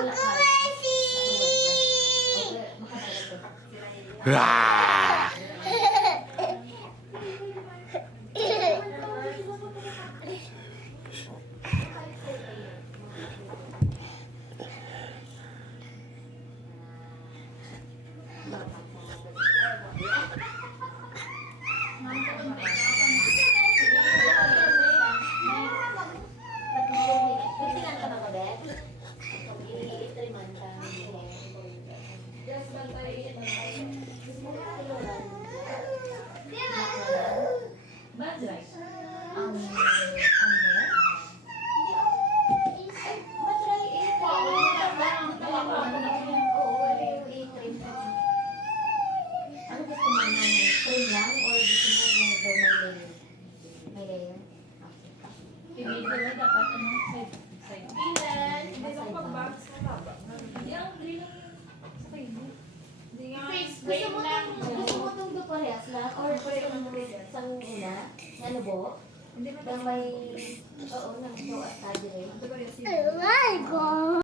Ah! Ano gusto mo ng cream lang or gusto mo may layer? May layer? Pinili mo dapat ano, side. Ilan? Hindi lang pag-box na baba. Hindi ang green sa kayo. Hindi nga. Gusto mo itong parehas lang or gusto mo isang una na lubo? Hindi mo Na may, oo, nang buo at tadi rin. ito ba yung Oh my God!